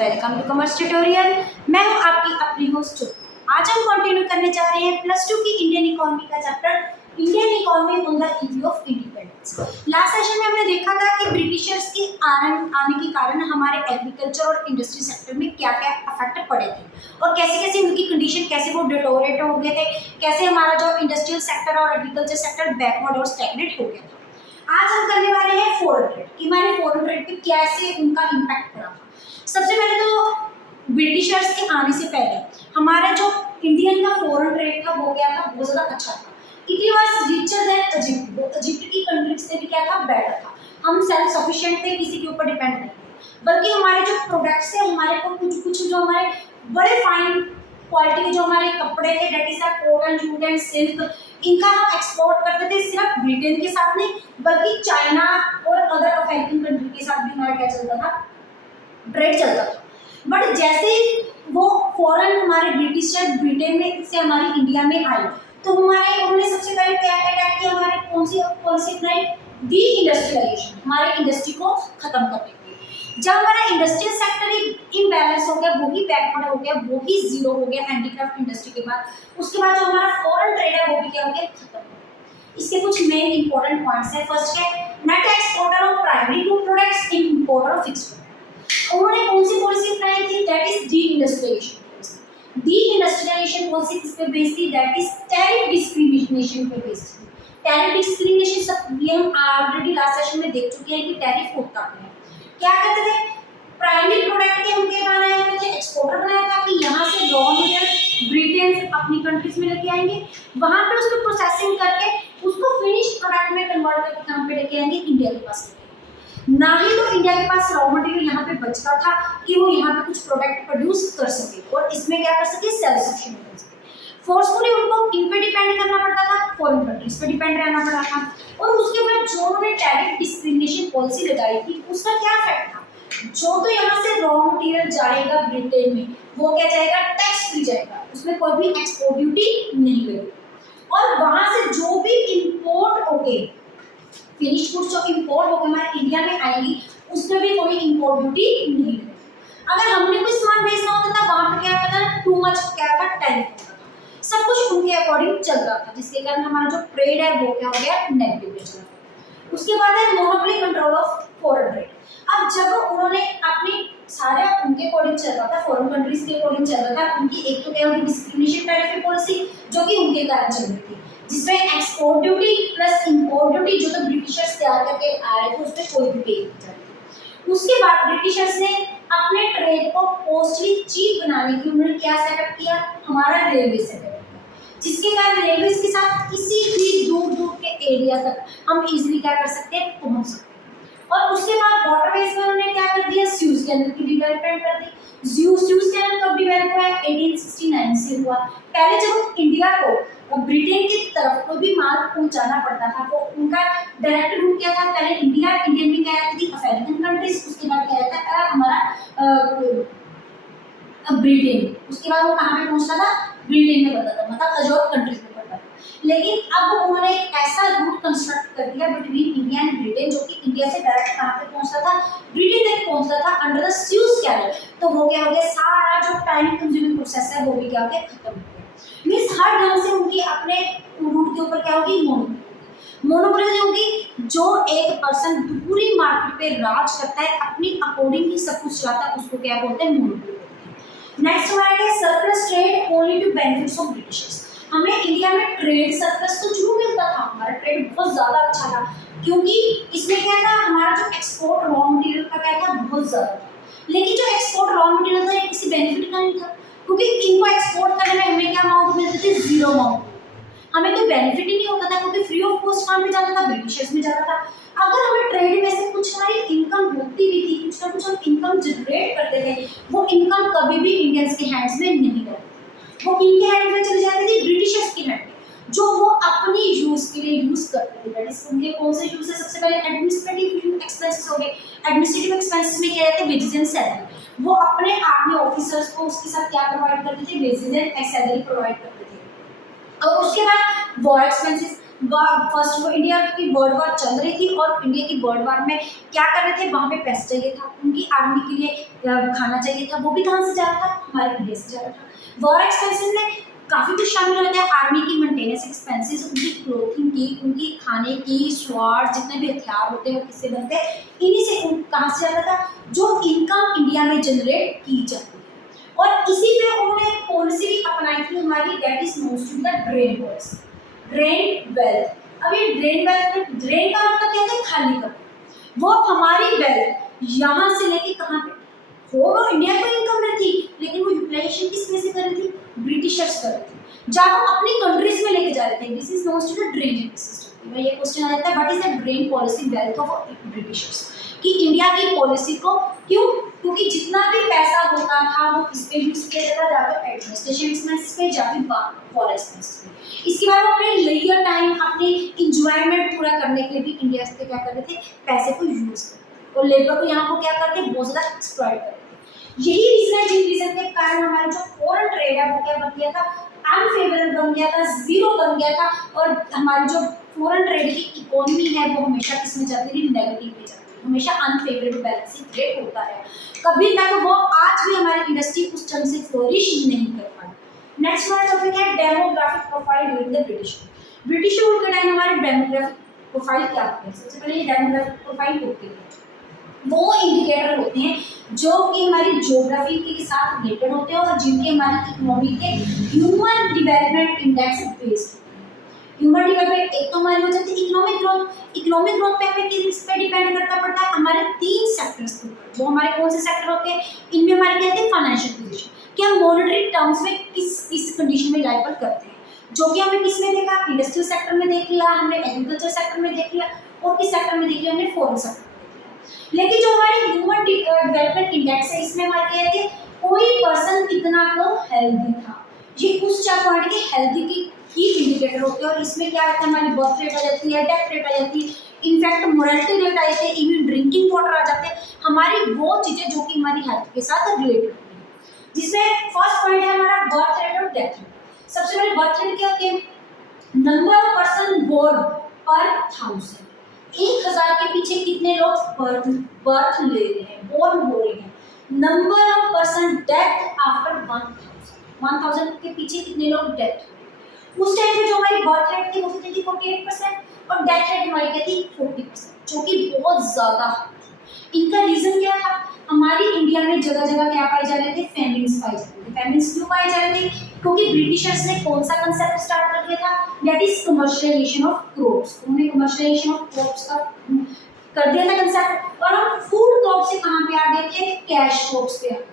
Welcome to commerce tutorial. मैं हूं आपकी अपनी होस्ट। आज हम कंटिन्यू करने जा रहे हैं प्लस 2 की इंडियन इकोनॉमी का chapter Indian economy on the eve of independence. Last session में हमने देखा था कि ब्रिटिशर्स के आने के कारण हमारे एग्रीकल्चर और इंडस्ट्री सेक्टर में क्या क्या इफेक्ट पड़े थे और कैसे कैसे उनकी कंडीशन कैसे वो डिटोरेट हो गए थे, कैसे हमारा जो इंडस्ट्रियल सेक्टर और एग्रीकल्चर सेक्टर बैकवर्ड और स्टैग्नेट हो गया था। आज हम करने वाले हैं फॉरेन ट्रेड कि हमारे फॉरेन ट्रेड पे कैसे उनका इम्पैक्ट पड़ा था। सबसे पहले तो ब्रिटिशर्स के आने से पहले हमारा जो इंडियन का फॉरेन ट्रेड था वो क्या था, बहुत ज़्यादा अच्छा था। It was richer than Egypt. वो इजिप्ट की कंट्रीज से भी क्या था, बेटर था। हम सेल्फ सफिशिएंट थे, किसी के ऊपर डिपेंड नहीं थे, बल्कि हमारे जो प्रोडक्ट्स है हमारे को कुछ कुछ जो हमारे बड़े फाइन क्वालिटी के जो हमारे कपड़े थे, that is cotton, jute and silk, इनका हम एक्सपोर्ट करते थे। सिर्फ ब्रिटेन के साथ नहीं बल्कि चाइना और अदर अफ्रीकन कंट्री के साथ भी हमारा क्या चलता था, ट्रेड चलता था। बट जैसे ही वो फॉरेन हमारे ब्रिटिशर ब्रिटेन में से हमारी इंडिया में आए तो हमारे उन्होंने सबसे पहले क्या अटैक किया, हमारे कौन सी पॉलिसी अपनाई, डी इंडस्ट्रियलाइजेशन, हमारे इंडस्ट्री को खत्म करने के लिए। जब हमारा इंडस्ट्रियल सेक्टर ही इम्बैलेंस हो गया, वो ही बैकवर्ड हो गया, वो ही जीरो हो गया हैंडीक्राफ्ट इंडस्ट्री के बाद, उसके बाद जो हमारा फॉरेन ट्रेड है वो भी क्या हो गया, खत्म हो गया। इसके कुछ मेन इंपॉर्टेंट पॉइंट्स है। फर्स्ट है net exporter of primary good products, importer of fixed product. उन्होंने कौन सी पॉलिसी अपनाई थी, that is deindustrialisation policy. Deindustrialisation policy किस पे बेस्ड थी, दैट इज टैरिफ डिस्क्रिमिनेशन पे बेस्ड थी। टैरिफ डिस्क्रिमिनेशन सब ये हम ऑलरेडी लास्ट सेशन में देख चुके हैं कि टैरिफ होता है क्या करते थे, प्राइमरी प्रोडक्ट के उनके बनाए हुए थे, एक्सपोर्टर बनाया था कि यहाँ से रॉ मटेरियल ब्रिटेन अपनी कंट्रीज में लेके आएंगे, वहाँ पे उसको प्रोसेसिंग करके उसको फिनिश्ड प्रोडक्ट में कन्वर्ट करके कहाँ पे लेके आएंगे, इंडिया के पास लेके। ना ही तो इंडिया के पास रॉ मटेरियल यहाँ पे बचता था कि वो यहाँ पे कुछ प्रोडक्ट प्रोड्यूस कर सके और इसमें क्या कर सके, सेल्फ सफिशिएंट बन सके। फोर्सफुली उनको इन पे डिपेंड करना पड़ता था, फॉरेन कंट्रीज पे डिपेंड रहना पड़ा था। और उसके बाद जो उन्होंने टैरिफ डिस्क्रिमिनेशन पॉलिसी लगाई थी उसका क्या इफेक्ट था, जो तो यहाँ से रॉ मटेरियल जाएगा ब्रिटेन में वो क्या जाएगा, टैक्स फ्री जाएगा, उसमें कोई भी एक्सपोर्ट ड्यूटी नहीं लगेगी। और वहां से जो भी इंपोर्ट होके फिनिश्ड गुड्स जो इंपोर्ट होके हमारे इंडिया में आएंगी उसमें भी कोई इंपोर्ट ड्यूटी नहीं लगेगी। अगर हमने कोई सामान बेचना होता था वहां पे क्या होता था, टू मच क्या था, टैरिफ होता था। सब कुछ उनके अकॉर्डिंग चल रहा था, जिसके कारण हमारा जो ट्रेड है वो क्या हो गया, नेगेटिव में चला गया। उसके बाद है monopoly control of foreign trade. अब जब उन्होंने अपनी सारे उनके अकॉर्डिंग चल रहा था, फॉरेन कंट्रीज के अकॉर्डिंग चल रहा था, उनकी एक तो क्या होगी डिस्क्रिमिनेशन टैरिफ पॉलिसी जो कि उनके कारण चल रही थी, जिसमें export duty plus import duty जो तो ब्रिटिशर्स तैयार करके आए थे उसमें कोई भी पे नहीं जाती। उसके बाद ब्रिटिशर्स ने अपने ट्रेड को कॉस्टली चीप बनाने की उन्होंने क्या सेटअप किया, हमारा रेलवे सेटअप किया, जिसके कारण रेलवे के साथ किसी भी दूर दूर के एरिया तक हम इजीली क्या कर सकते हैं, पहुंच सकते हैं। और उसके बाद वाटरवेज में उन्होंने क्या कर दिया, स्यूज कैनल की डेवलपमेंट कर दी। स्यूज कैनल कब डेवलप हुआ है, 1869 से हुआ। पहले जब इंडिया को ब्रिटेन की तरफ कोई भी माल पहुंचाना पड़ता था तो उनका डायरेक्ट रूट क्या था, पहले इंडियन में क्या रहती थी, अफ्रीकन कंट्रीज, उसके बाद क्या रहता था हमारा ब्रिटेन, उसके बाद वो कहाँ पे पहुंचता था, ब्रिटेन में पड़ता था, मतलब अजोर कंट्रीज में पड़ता था। लेकिन अब उन्होंने एक ऐसा रूट कंस्ट्रक्ट कर दिया बिटवीन इंडिया एंड ब्रिटेन जो कि इंडिया से डायरेक्ट कहाँ पे पहुंचता था, ब्रिटेन तक पहुंचता था अंडर द स्यूज कैनल। तो वो क्या हो गया, सारा जो टाइम कंज्यूमिंग प्रोसेस है वो भी क्या हो गया, खत्म हो गया। मीन्स हर ढंग से उनकी अपने रूट के ऊपर क्या होगी, मोनोपोली होगी। जो एक पर्सन पूरी मार्केट पे राज करता है, अपनी अकॉर्डिंग ही सब कुछ चलाता है, उसको क्या बोलते हैं, मोनोपोली। नेक्स्ट हमारा क्या, surplus trade only to benefits of Britishers. हमें इंडिया में ट्रेड सरप्लस तो जरूर मिलता था, हमारा ट्रेड बहुत ज़्यादा अच्छा था क्योंकि इसमें क्या था, हमारा जो एक्सपोर्ट रॉ मटेरियल का क्या था, बहुत ज़्यादा था। लेकिन जो एक्सपोर्ट रॉ मटेरियल था ये किसी बेनिफिट का नहीं था क्योंकि इनको एक्सपोर्ट करने में हमें क्या अमाउंट मिलते थे, जीरो अमाउंट। हमें कोई बेनिफिट ही नहीं होता था क्योंकि फ्री ऑफ कॉस्ट काम में जाता था, ब्रिटिशर्स में जाता था। अगर हमें ट्रेड में से कुछ हमारी इनकम होती भी थी, कुछ ना कुछ हम इनकम जनरेट करते थे, वो इनकम कभी भी इंडियंस के हैंड्स में नहीं रहती, वो इनके हैंड में चली जाती थी, ब्रिटिशर्स के हैंड में, जो वो अपनी यूज के लिए यूज करते थे। दैट इज उनके कौन से यूज है, सबसे पहले एडमिनिस्ट्रेटिव एक्सपेंसेस हो गए। एडमिनिस्ट्रेटिव एक्सपेंसेस में क्या रहते हैं, वेजेस एंड सैलरी। वो अपने आर्मी ऑफिसर्स को उसके साथ क्या प्रोवाइड करते थे, वेजेस एंड सैलरी प्रोवाइड करते थे। और उसके बाद वॉर एक्सपेंसेस, फर्स्ट इंडिया की वर्ल्ड वॉर चल रही थी और इंडिया की वर्ल्ड वॉर में क्या कर रहे थे, वहाँ पे पैसे चाहिए था, उनकी आर्मी के लिए खाना चाहिए था, वो भी कहाँ से जा रहा था, हमारे इंडिया से जा रहा था। वॉर एक्सपेंसेस में काफ़ी कुछ शामिल होता है, आर्मी की मेंटेनेंस एक्सपेंसेस, उनकी क्लोथिंग की, उनकी खाने की, स्वाड, जितने भी हथियार होते हैं वो किससे बनते हैं, इन्हीं से कहाँ से जाता था, जो इनकम इंडिया में जनरेट की जाती है। और इसी पे उन्होंने एक पॉलिसी भी अपनाई थी हमारी, that is known to the drain policy, drain wealth. अब ये ड्रेन वेल्थ, ड्रेन का मतलब क्या है, खाली कर, वो हमारी वेल्थ यहाँ से लेके कहाँ पे, वो इंडिया को इनकम रहती, लेकिन वो यूटिलाइजेशन किस में से कर रही थी, ब्रिटिशर्स कर रहे थे, जब हम अपनी कंट्रीज में लेके जा रहे थे। This is known to the drainage system. ये क्वेश्चन आ जाता है, what is the drain policy wealth of Britishers, कि इंडिया की पॉलिसी को क्यों, क्योंकि जितना भी पैसा होता था वो किस पे यूज किया जाता था, या तो एडमिनिस्ट्रेशन एक्सपेंसेस पे या फिर फॉर एक्सपेंसेस पे। इसके बाद वो अपने लेजर टाइम, अपने इंजॉयमेंट पूरा करने के लिए भी इंडिया से क्या कर रहे थे, पैसे को यूज करते और लेबर को यहाँ को क्या करते, बहुत ज्यादा एक्सप्लॉइट करते। यही रीजन है, जिन रीजन के कारण हमारा जो फॉरेन ट्रेड है वो क्या बन गया था, अनफेवरेबल बन गया था, जीरो बन गया था, और हमारी जो फॉरेन ट्रेड की इकोनॉमी है वो हमेशा किसमें जाती थी, नेगेटिव में जाती थी, हमेशा अनफेवरेबल बैलेंसिंग ट्रेड होता है। कभी तक वो आज भी हमारी इंडस्ट्री उस ढंग से फ्लोरिश नहीं कर पाई। नेक्स्ट हमारा टॉपिक है demographic profile during the British rule. British rule के टाइम हमारे डेमोग्राफिक प्रोफाइल क्या होती है, सबसे पहले डेमोग्राफिक प्रोफाइल होती है, वो इंडिकेटर होते हैं जो कि हमारी ज्योग्राफी के साथ रिलेटेड होते हैं और जिनके हमारी इकोनॉमी के human development index based. Human development एक तो हमारी हो जाती है इकोनॉमिक ग्रोथ। इकोनॉमिक ग्रोथ पे हमें किस पे डिपेंड करता पड़ता है, हमारे 3 सेक्टर्स के ऊपर। वो हमारे कौन से सेक्टर होते हैं, इनमें हमारे क्या होते हैं, फाइनेंशियल पोजीशन, कि हम मॉनेटरी टर्म्स में किस कंडीशन में लाइफ करते हैं, जो कि हमने किस में देखा, इंडस्ट्रियल सेक्टर में देख लिया, हमने एग्रीकल्चर सेक्टर में देख लिया, और किस सेक्टर में देख लिया, हमने फॉरेन सेक्टर। लेकिन जो हमारी ह्यूमन डेवलपमेंट इंडेक्स है, इसमें हमारे क्या है, कोई पर्सन कितना तो हेल्दी था, ये उस 4 पॉइंट के हेल्दी की इंडिकेटर होते हैं। और इसमें क्या होता है, हमारी बर्थ रेट आ जाती है, डेथ रेट आ जाती है, इनफैक्ट मोरालिटी रेट आ जाती है, इवन ड्रिंकिंग वाटर आ जाते हैं, हमारी वो चीज़ें जो कि हमारी हेल्थ के साथ रिलेटेड होती है। जिसमें फर्स्ट पॉइंट है हमारा बर्थ रेट और डेथ रेट। सबसे पहले बर्थ रेट क्या होती है, नंबर ऑफ पर्सन बोर्न पर 1000, 1000 के पीछे कितने लोग बर्थ ले रहे हैं, बोर्न हो रहे हैं। Number of person death after 1000 के पीछे कितने लोग डेथ हो रहे। उस टाइम पे जो हमारी बर्थ रेट थी वो कितनी थी, 48%, और डेथ रेट हमारी क्या थी, 40%, जो कि बहुत ज्यादा। इनका रीजन क्या था, हमारी इंडिया में जगह जगह क्या पाए जा रहे थे, फेमिन्स पाए जा रहे थे। फेमिन्स क्यों पाए जा रहे थे, क्योंकि ब्रिटिशर्स ने कौन सा कंसेप्ट स्टार्ट कर दिया था, that is commercialisation of crops. उन्होंने कमर्शियलाइजेशन ऑफ क्रॉप्स का कर दिया था कंसेप्ट, और हम फूड क्रॉप से कहां पे आ गए थे, कैश क्रॉप्स पे आ गए।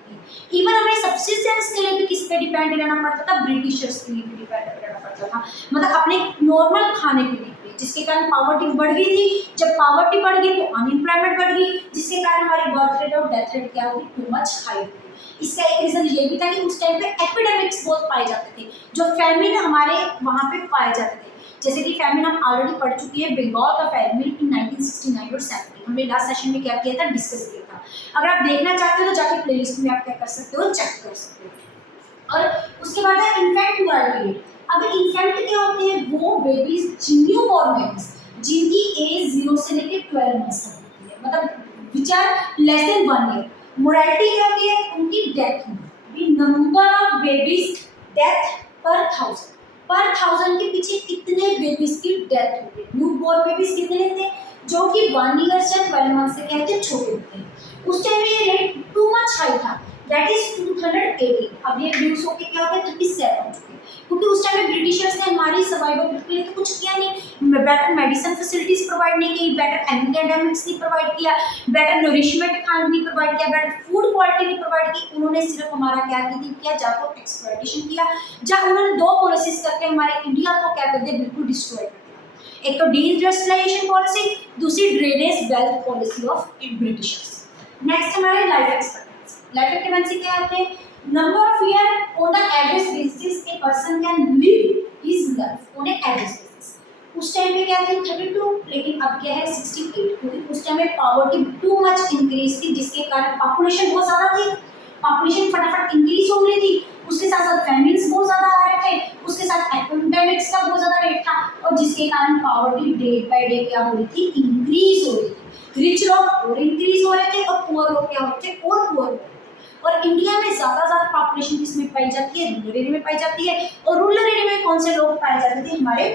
इवन हमें सब्सिस्टेंस के लिए भी किस पे डिपेंड रहना पड़ता था, ब्रिटिशर्स के लिए भी डिपेंड रहना पड़ता था, मतलब अपने नॉर्मल खाने पीने के लिए, जिसके कारण पॉवर्टी बढ़ गई थी। जब पॉवर्टी बढ़ गई तो अनएम्प्लॉयमेंट बढ़ गई, जिसके कारण हमारी बर्थ रेट और डेथ रेट क्या होगी, टू मच हाई होगी। इसका एक रीजन ये भी था कि उस टाइम पे एपिडेमिक्स बहुत पाए जाते थे, जो फैमिन हमारे वहाँ पे पाए जाते थे। जैसे कि फैमिन हम ऑलरेडी पढ़ चुकी है, बंगाल का फैमिन इन 1969 और 70, हमने लास्ट सेशन में क्या किया था, डिस्कस किया था। अगर आप देखना चाहते हो तो जाके प्लेलिस्ट में आप क्या कर सकते हो, चेक कर सकते हो। और उसके बाद है इन्फेंट मोरालिटी रेट। अब इन्फेंट क्या होते हैं, वो बेबीज, न्यू बॉर्न बेबीज जिनकी एज 0 से लेकर 12 मंथ्स तक होती है, मतलब which are less than 1 year. Morality क्या होती है, उनकी डेथ होगी, नंबर ऑफ बेबीज डेथ पर 1000 के पीछे कितने बेबीज की डेथ होगी। न्यू बॉर्न बेबीज कितने थे, जो कि 1 ईयर से 12 मंथ से क्या थे, छोटे होते हैं। उस टाइम में ये रेट टू मच हाई था, दैट इज 280। अब ये रिड्यूस होकर क्या हो गया, 37 हो चुके हैं, क्योंकि उस टाइम में ब्रिटिशर्स ने हमारी सर्वाइवल के लिए तो कुछ किया नहीं, बेटर मेडिसिन फैसिलिटीज प्रोवाइड नहीं की, बेटर एकेडमिक्स नहीं प्रोवाइड किया, बेटर नरिशमेंट खाना नहीं प्रोवाइड किया, बेटर फूड क्वालिटी नहीं प्रोवाइड की। उन्होंने सिर्फ हमारा क्या किया, जाको एक्सप्लॉयटेशन किया, जब उन्होंने 2 पॉलिसीज करके हमारे इंडिया को क्या कर दिया, बिल्कुल डिस्ट्रॉय कर दिया। एक तो डी-इंडस्ट्रियलाइजेशन पॉलिसी, दूसरी drainage wealth policy of Britishers. Next हमारे लाइफ एक्सपेक्टेंसी। लाइफ एक्सपेक्टेंसी क्या होते हैं, number of year on the average basis a person can live his life on A average basis. उस टाइम पे क्या थे, 32, लेकिन अब क्या है 68, क्योंकि उस टाइम में पॉवर्टी टू मच इंक्रीज थी, जिसके कारण पॉपुलेशन बहुत ज़्यादा थी, पॉपुलेशन फटाफट इंक्रीज हो रही थी, उसके साथ साथ फैमिलीज बहुत ज्यादा आ रहे थे, उसके साथ एपिडेमिक्स का बहुत ज्यादा रेट था, और जिसके कारण पॉवर्टी डे बाय डे क्या हो रही थी, इंक्रीज हो रही थी। रिच लोग और इंक्रीज हो रहे थे और पुअर लोग क्या हो रहे थे, और पुअर हो रहे थे। और इंडिया में ज्यादा पॉपुलेशन किसमें पाई जाती है, रूरल एरिया में पाई जाती है। और रूरल एरिया में कौन से लोग पाए जाते थे, हमारे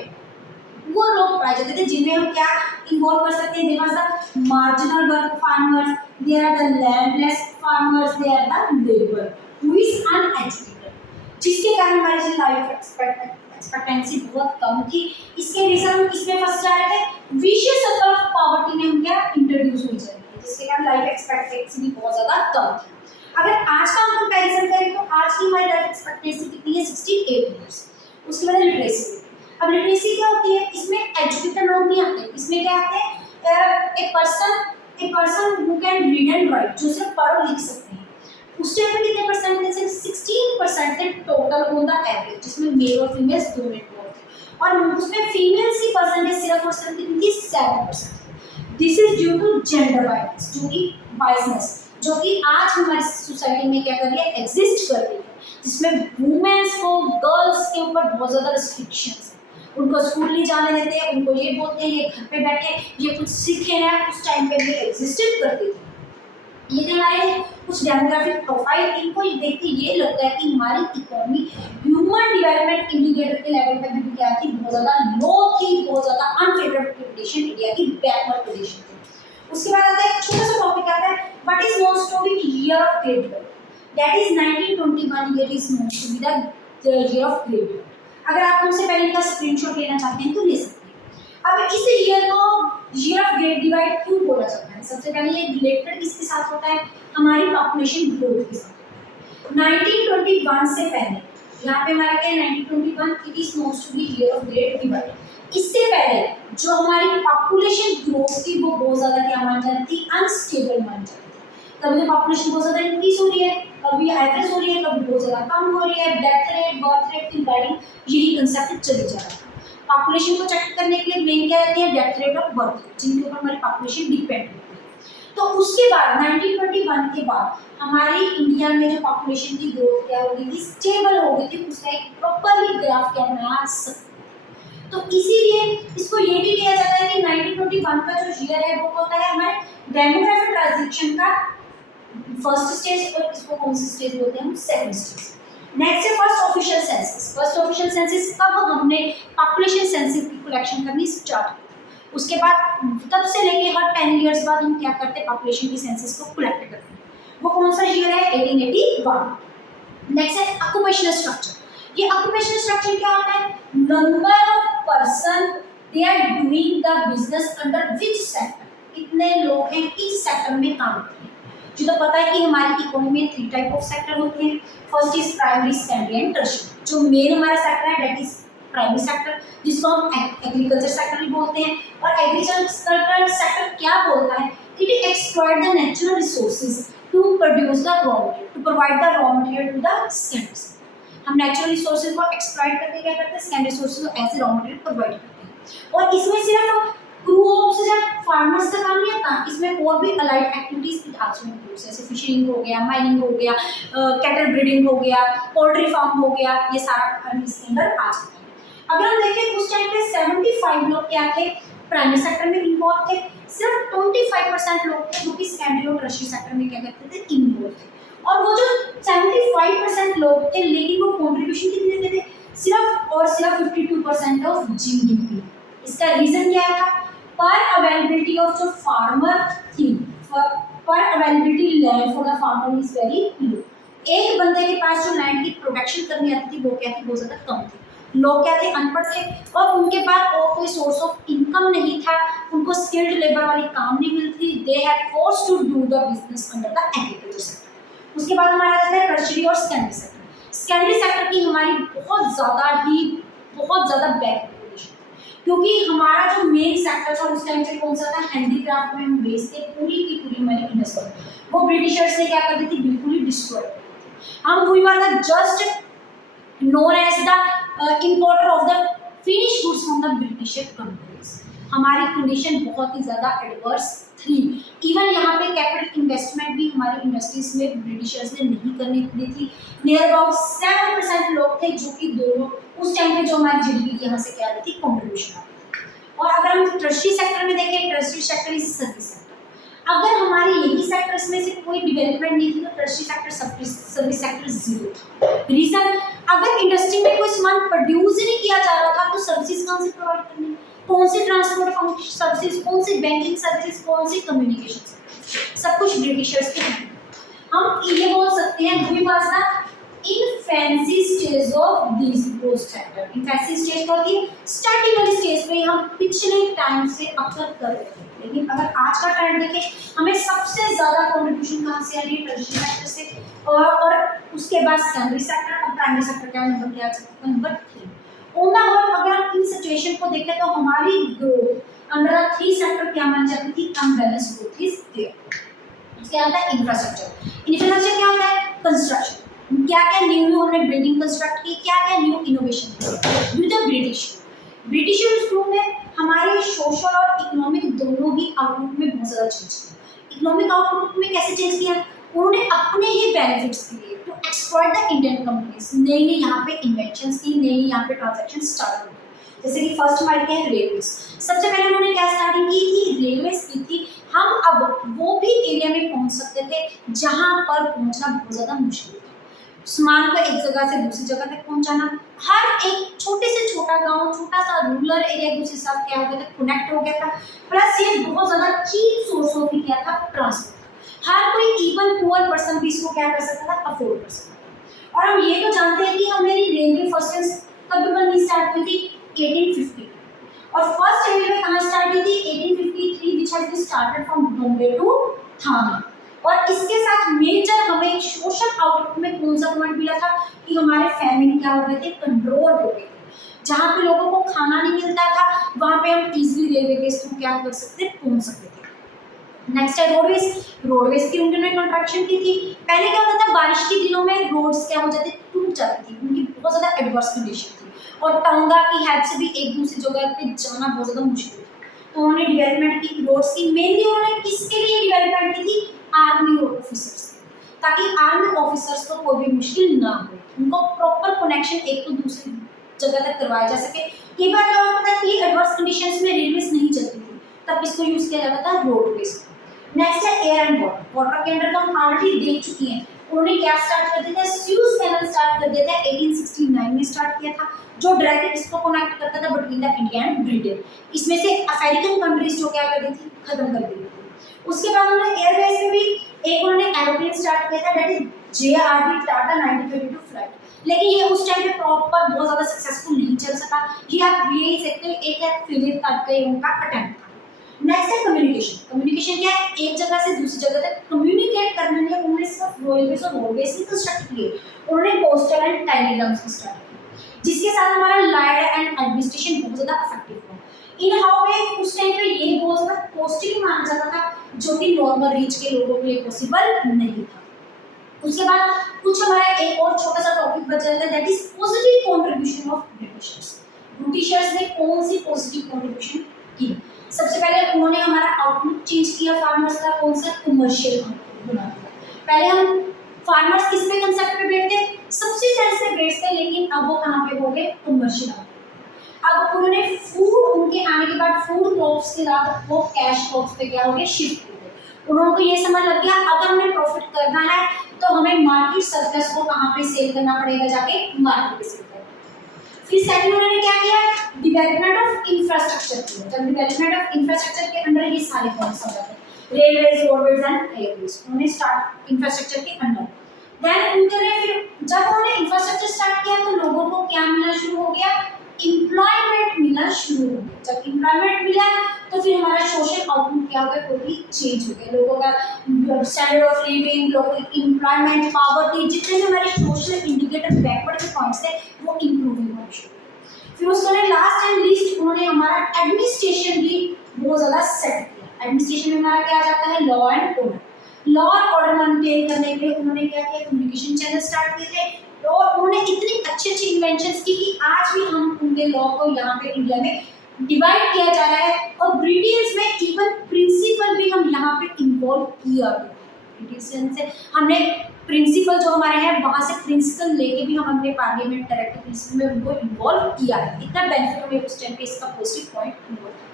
वो लोग पाए जाते थे जिनमें हम क्या इन्वॉल्व कर सकते हैं, there are the marginal work farmers, there are the landless farmers, there are the labour who is uneducated, जिसके कारण हमारी लाइफ एक्सपेक्टेंसी बहुत कम थी। इसके रीजन हम किसमें फंस जा रहे थे, विशियस सर्कल ऑफ पॉवर्टी में हम क्या इंट्रोड्यूस हो जा रहे थे, जिसके कारण लाइफ एक्सपेक्टेंसी भी बहुत ज्यादा कम थी। अगर आज का हम कंपैरिजन करें तो आज की हमारी लाइफ एक्सपेक्टेंसी कितनी है, 68 ईयर्स। उसके बाद लिटरेसी। अब लिटरेसी क्या होती है, इसमें एजुकेटेड लोग नहीं आते, इसमें क्या आते हैं, a person who can read and right, जो सिर्फ पढ़ और लिख सकते हैं। उस टाइम में कितने परसेंट थे, सिर्फ 16% थे टोटल ऑन द एवरेज, जिसमें मेल और फीमेल्स दोनों इन्वॉल्व थे, और उसमें फीमेल्स की परसेंटेज सिर्फ और सिर्फ कितनी थी, 7%। This is due to gender bias, जो कि बायसनेस जो कि आज हमारी सोसाइटी में क्या कर रही है, एग्जिस्ट कर रही है, जिसमें वुमेन्स को, गर्ल्स के ऊपर बहुत ज़्यादा रिस्ट्रिक्शंस है। उनको स्कूल नहीं जाने देते, उनको ये बोलते हैं ये घर पे बैठे ये कुछ सीखे ना, उस टाइम पे भी एग्जिस्टेड करती थी। ये हमारे कुछ डेमोग्राफिक प्रोफाइल, इनको देख के ये लगता है कि हमारी इकोनॉमी ह्यूमन डेवलपमेंट इंडिकेटर के लेवल पर भी क्या थी, बहुत ज़्यादा लो थी, बहुत ज़्यादा अनफेवरेबल कंडीशन, इंडिया की बैकवर्ड कंडीशन थी। उसके बाद आता है छोटा सा टॉपिक आता है, what is known to be year of great birth, that is 1921 year is known to be the year of great birth. अगर आप उनसे पहले इनका स्क्रीनशॉट लेना चाहते हैं तो ले सकते हैं। अब इस ईयर को ईयर ऑफ ग्रेट डिवाइड क्यों बोला जाता है, सबसे पहले ये रिलेटेड किसके साथ होता है, हमारी पॉपुलेशन ग्रोथ के साथ। 1921 से पहले यहाँ पे हमारा क्या है, 1921 it is known to be year of great divide. इससे पहले जो हमारी पॉपुलेशन ग्रोथ थी वो बहुत ज्यादा क्या मान जाती थी, अनस्टेबल मान जाती थी। कभी तो पॉपुलेशन बहुत ज्यादा इंक्रीज हो रही है, कभी एवरेज हो रही है, कभी बहुत ज्यादा कम हो रही है, डेथ रेट, बर्थ रेट की गाइडिंग, यही कंसेप्ट चले जा रहा है। पॉपुलेशन को चेक करने के लिए मेन क्या रहती है, डेथ रेट और बर्थ रेट, जिनके ऊपर हमारी पॉपुलेशन डिपेंड होती है। तो उसके बाद 1921 के बाद हमारी इंडिया में जो पॉपुलेशन की ग्रोथ क्या हो गई थी, स्टेबल हो गई थी, उसका एक प्रॉपरली ग्राफ क्या बना सकते। तो इसीलिए इसको ये भी किया जाता है कि 1921 का जो ईयर है वो होता है हमारे डेमोग्राफिक ट्रांजिशन का फर्स्ट स्टेज, और इसको कौन सी स्टेज बोलते हैं हम, सेकंड स्टेज। नेक्स्ट है first official census. First official census कब हमने पॉपुलेशन सेंसस की कलेक्शन करनी स्टार्ट की, उसके बाद तब से लेके हर 10 इयर्स बाद हम क्या करते हैं, पॉपुलेशन की सेंसस को कलेक्ट करते हैं। वो कौन सा ईयर है, 1881। नेक्स्ट है ऑक्यूपेशनल स्ट्रक्चर। ये ऑक्यूपेशनल स्ट्रक्चर क्या होता है, number of person they are doing the business under which sector, कितने लोग हैं किस सेक्टर में काम कर रहे हैं। जो तो पता है कि हमारी इकोनॉमी में 3 टाइप ऑफ सेक्टर होते हैं, first is primary, secondary and tertiary. जो मेन हमारा सेक्टर है दैट इज प्राइमरी सेक्टर, जिसको हम एग्रीकल्चर सेक्टर भी बोलते हैं। और एग्रीकल्चर सेक्टर क्या बोलता है, it exploit the natural resources to produce the raw material, to provide the raw material to the secondary. हम नेचुरल रिसोर्सेज को एक्सप्लॉइट करके क्या करते हैं, सेकेंडरी रिसोर्सेज को as a raw material provide करते हैं। और इसमें सिर्फ क्रॉप्स या फार्मर्स का काम नहीं आता, इसमें और भी अलाइड एक्टिविटीज भी आती हैं, जैसे फिशिंग हो गया, माइनिंग हो गया, कैटल ब्रीडिंग हो गया, पोल्ट्री फार्म हो गया, ये सारा काम इसके अंदर आ जाता है। अगर हम देखें उस टाइम पे 75 लोग क्या थे, प्राइमरी सेक्टर में इन्वॉल्व थे, सिर्फ 25% लोग थे जो कि सेकेंडरी और टर्शियरी सेक्टर में क्या करते थे, इन्वॉल्व थे। और वो जो 75% लोग थे, लेकिन वो कंट्रीब्यूशन कितने देते थे, सिर्फ और सिर्फ 52% ऑफ जीडीपी। इसका रीजन क्या था, पर अवेलेबिलिटी ऑफ जो फार्मर थी, पर availability land for the farmer is very low. एक बंदे के पास जो लैंड की प्रोडक्शन करनी आती थी वो क्या थी, बहुत ज़्यादा कम थी। लोग क्या थे, अनपढ़ थे, और उनके पास और कोई सोर्स ऑफ इनकम नहीं था, उनको स्किल्ड लेबर वाली काम नहीं मिलती, they have forced to do the business under the agriculture sector. उसके बाद हमारा आता है टर्शियरी और सेकेंडरी सेक्टर। सेकेंडरी सेक्टर की हमारी बहुत ज़्यादा बैक, क्योंकि हमारा जो मेन सेक्टर था उस टाइम पे कौन सा था, हैंडीक्राफ्ट में हम बेचते पूरी की पूरी हमारी इंडस्ट्री, वो ब्रिटिशर्स ने क्या कर दी थी, बिल्कुल ही डिस्ट्रॉय कर दी थी। हम we were the just known as the importer of the finish goods from the British countries. हमारी कंडीशन बहुत ही ज़्यादा एडवर्स थी। इवन यहाँ पे कैपिटल इन्वेस्टमेंट भी हमारी इंडस्ट्रीज में ब्रिटिशर्स ने नहीं करने दी थी। नियर अबाउट 7% लोग थे जो कि दोनों उस टाइम पे जो हमारी जीडीपी की यहाँ से क्या आती थी कंट्रीब्यूशन आती थी। और अगर हम टर्शरी सेक्टर में देखें, tertiary sector is service sector. अगर हमारे यही सेक्टर्स में से कोई डेवलपमेंट नहीं थी तो tertiary sector service sector zero था। रीजन, अगर इंडस्ट्री में कोई सामान प्रोड्यूस ही नहीं किया जा रहा था तो सर्विसेज कौन से प्रोवाइड करनी, कौन सी ट्रांसपोर्ट सर्विसेज, कौन सी बैंकिंग सर्विसेज, कौन सी कम्युनिकेशन, सब कुछ ब्रिटिशर्स के हैं। हम ये बोल सकते हैं we was the infancy stage of this growth sector. Infancy stage क्या होती है? स्टार्टिंग वाली स्टेज में हम पिछले टाइम से अक्सर कर रहे थे। लेकिन अगर आज का ट्रेंड देखें, हमें सबसे ज्यादा कंट्रीब्यूशन कहाँ से आ रही है? टर्शरी सेक्टर से, और उसके बाद सेकेंडरी सेक्टर और प्राइमरी सेक्टर का नंबर क्या आ सकता है? नंबर 3। ऑन द होल अगर हम इन सिचुएशन को देखें तो हमारी ग्रोथ अंडर 3 सेक्टर क्या मान जाती थी? Unbalance growth is there. उसके आता है इंफ्रास्ट्रक्चर। इंफ्रास्ट्रक्चर क्या होता है? कंस्ट्रक्शन। क्या क्या न्यू हमने बिल्डिंग कंस्ट्रक्ट की, क्या क्या न्यू इनोवेशन की ड्यू द ब्रिटिशर्स रूल में हमारे सोशल और इकोनॉमिक दोनों ही आउटलुक में बहुत ज़्यादा चेंज किया। इकोनॉमिक आउटलुक में कैसे चेंज किया? उन्होंने अपने ही बेनिफिट्स के लिए to exploit the Indian companies नई नई यहाँ पे इन्वेंशंस की, नई नई यहाँ पे ट्रांजैक्शन स्टार्ट हुई। जैसे कि फर्स्ट हमारे क्या है? रेलवेज। सबसे पहले उन्होंने क्या स्टार्टिंग की थी? रेलवेज की थी। हम अब वो भी एरिया में पहुंच सकते थे जहां पर पहुंचना बहुत ज़्यादा मुश्किल था। सामान को एक जगह से दूसरी जगह तक पहुंचाना, हर एक छोटे से छोटा गांव, छोटा सा रूरल एरिया एक दूसरे के साथ क्या हो गया था? कनेक्ट हो गया था। प्लस ये बहुत ज्यादा चीप सोर्स ऑफ क्या था? ट्रांसपोर्ट। हर कोई इवन पुअर पर्सन भी इसको क्या कर सकता था? अफोर्ड कर सकता था। और हम ये तो जानते हैं कि हमारी रेलवे फर्स्ट कब बननी स्टार्ट हुई थी? 1850। और फर्स्ट रेलवे कहाँ स्टार्ट हुई थी? 1853 which has been started from Bombay to Thane. और इसके साथ मेजर हमें सोशल आउटलुक में कौन सा पॉइंट मिला था? कि हमारे फैमिली क्या हो गए थे? कंट्रोल हो गए थे। जहाँ पे लोगों को खाना नहीं मिलता था वहाँ पे हम इजीली रेलवे के थ्रू क्या कर सकते? पहुँच सकते थे। नेक्स्ट है रोडवेज। रोडवेज की उन्होंने कंस्ट्रक्शन की थी। पहले क्या होता था? बारिश के दिनों में रोड्स क्या हो जाते? टूट जाती थी, उनकी बहुत ज़्यादा एडवर्स कंडीशन थी और टांगा की हेल्प से भी एक दूसरी जगह पे जाना बहुत ज़्यादा मुश्किल था। तो उन्होंने डेवलपमेंट की रोड्स की। मेनली उन्होंने किसके लिए डेवलपमेंट की थी? आर्मी ऑफिसर्स, ताकि आर्मी ऑफिसर्स को कोई भी मुश्किल ना हो, उनको प्रॉपर कनेक्शन एक तो दूसरी जगह तक करवाया जा सके। कई बार क्या होता था कि एडवर्स कंडीशंस में रेलवेज नहीं चलती थी, तब इसको यूज किया जाता था रोडवेज। नेक्स्ट है एयर एंड वाटर। वाटर के अंदर तो हम ऑलरेडी देख चुकी हैं। उन्होंने क्या स्टार्ट कर दिया था? स्यूज कैनल स्टार्ट कर दिया था, 1869 में स्टार्ट किया था, जो डायरेक्ट इसको कनेक्ट करता था between the India and Britain. इसमें से अफ्रीकन कंट्रीज जो क्या कर दी थी? खत्म कर दी थी। उसके बाद उन्होंने एयरवेज में भी एक उन्होंने एरोप्लेन स्टार्ट किया था, that is JRD Tata 1922 flight. लेकिन ये उस टाइम पे प्रॉपर बहुत ज़्यादा सक्सेसफुल नहीं चल सका। ये आप यही सकते हो, एक है फेलियर टाइप का उनका अटेम्प्ट था। नेक्स्ट है कम्युनिकेशन। कम्युनिकेशन क्या है? एक जगह से दूसरी जगह तक कम्युनिकेट करने में उन्होंने सिर्फ रेलवेज और रोडवेज ही कंस्ट्रक्ट किए। उन्होंने पोस्टल एंड टेलीग्राम्स को स्टार्ट किया, जिसके साथ हमारा लाइट एंड एडमिनिस्ट्रेशन बहुत ज़्यादा इफेक्टिव हुआ। इन हाउ वे उस टाइम पे ये बहुत ज़्यादा कॉस्टली माना जाता था, जो कि नॉर्मल रीच के लोगों के लिए पॉसिबल नहीं था। उसके बाद कुछ हमारा एक और छोटा सा टॉपिक बच जाता है, that is positive contribution of Britishers. Britishers ने कौन सी पॉजिटिव कंट्रीब्यूशन की? सबसे पहले उन्होंने हमारा आउटलुक चेंज किया फार्मर्स का। कौन सा? कमर्शियल आउटलुक बना दिया। पहले हम फार्मर्स किस पे कंसेप्ट पे बैठते? सब्सिडाइज से बैठते, लेकिन अब वो कहाँ पे हो गए? Commercial outlook. अब उन्होंने फूड, उनके आने के बाद फूड क्रॉप्स के बाद वो कैश क्रॉप्स पे क्या हो गए? शिफ्ट हो गए। उन्होंने को ये समझ लग गया अगर हमें प्रॉफिट करना है तो हमें मार्केट सरप्लस को कहाँ पे सेल करना पड़ेगा? जाके मार्केट पे सेल करना। फिर सेकंड उन्होंने क्या किया? डेवलपमेंट ऑफ इंफ्रास्ट्रक्चर किया। जब डेवलपमेंट ऑफ इंफ्रास्ट्रक्चर के अंदर ये सारे पॉइंट्स आ जाते हैं, रेलवेज, रोडवेज एंड एयरवेज, उन्होंने स्टार्ट इंफ्रास्ट्रक्चर के अंदर। देन उन्होंने फिर जब उन्होंने इंफ्रास्ट्रक्चर स्टार्ट किया तो लोगों को क्या मिलना शुरू हो गया? एम्प्लॉयमेंट मिलना शुरू हो गया। जब एम्प्लॉयमेंट मिला तो फिर हमारा सोशल आउटलुक क्या हो गया? टोटली चेंज हो गया। लोगों का स्टैंडर्ड ऑफ लिविंग, लोगों की एम्प्लॉयमेंट, पॉवर्टी, जितने भी हमारे सोशल इंडिकेटर बैकवर्ड के पॉइंट्स थे वो इंप्रूविंग होना शुरू हो। फिर उसने लास्ट एंड लीस्ट उन्होंने हमारा एडमिनिस्ट्रेशन भी बहुत ज़्यादा सेट किया। एडमिनिस्ट्रेशन में हमारा क्या आ जाता है? Law and order. लॉ और ऑर्डर मेंटेन करने के लिए उन्होंने क्या किया? कम्युनिकेशन चैनल स्टार्ट किए थे। और उन्होंने इतनी अच्छी अच्छी इन्वेंशंस की कि आज भी हम उनके लॉ को यहाँ पे इंडिया में डिवाइड किया जा रहा है और ब्रिटिश में इवन प्रिंसिपल भी हम यहाँ पे इन्वॉल्व किया गया। ब्रिटिशियन से हमने प्रिंसिपल जो हमारे हैं वहाँ से प्रिंसिपल लेके भी हम अपने पार्लियामेंट डायरेक्टिव प्रिंसिपल में उनको इन्वॉल्व किया है। इतना बेनिफिट हमें उस टाइम पे इसका पॉजिटिव पॉइंट हुआ था।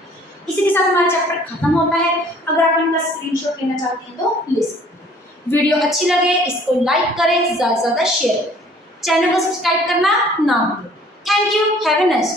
इसी के साथ हमारा चैप्टर खत्म होता है। अगर आप इनका स्क्रीनशॉट लेना चाहते हैं तो ले सकते हैं। वीडियो अच्छी लगे इसको लाइक करें, ज़्यादा से ज़्यादा शेयर करें, चैनल को सब्सक्राइब करना ना भूलें। Thank you, have a nice day.